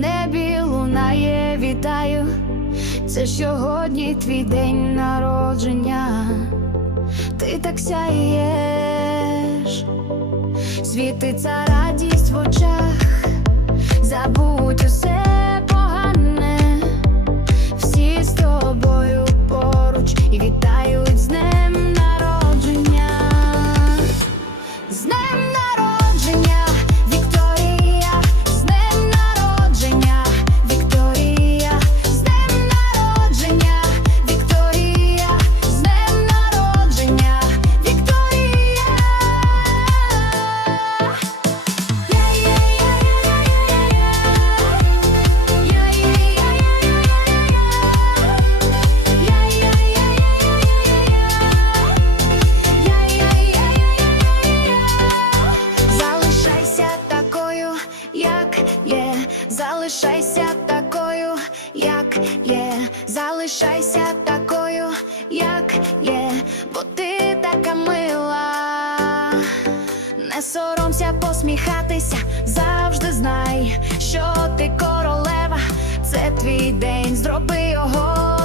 небі лунає, вітаю, це сьогодні твій день народження, ти так сяєш, світиться радість в очах, забудь усе. Залишайся такою, як є, залишайся такою, як є, бо ти така мила. Не соромся посміхатися, завжди знай, що ти королева, це твій день, зроби його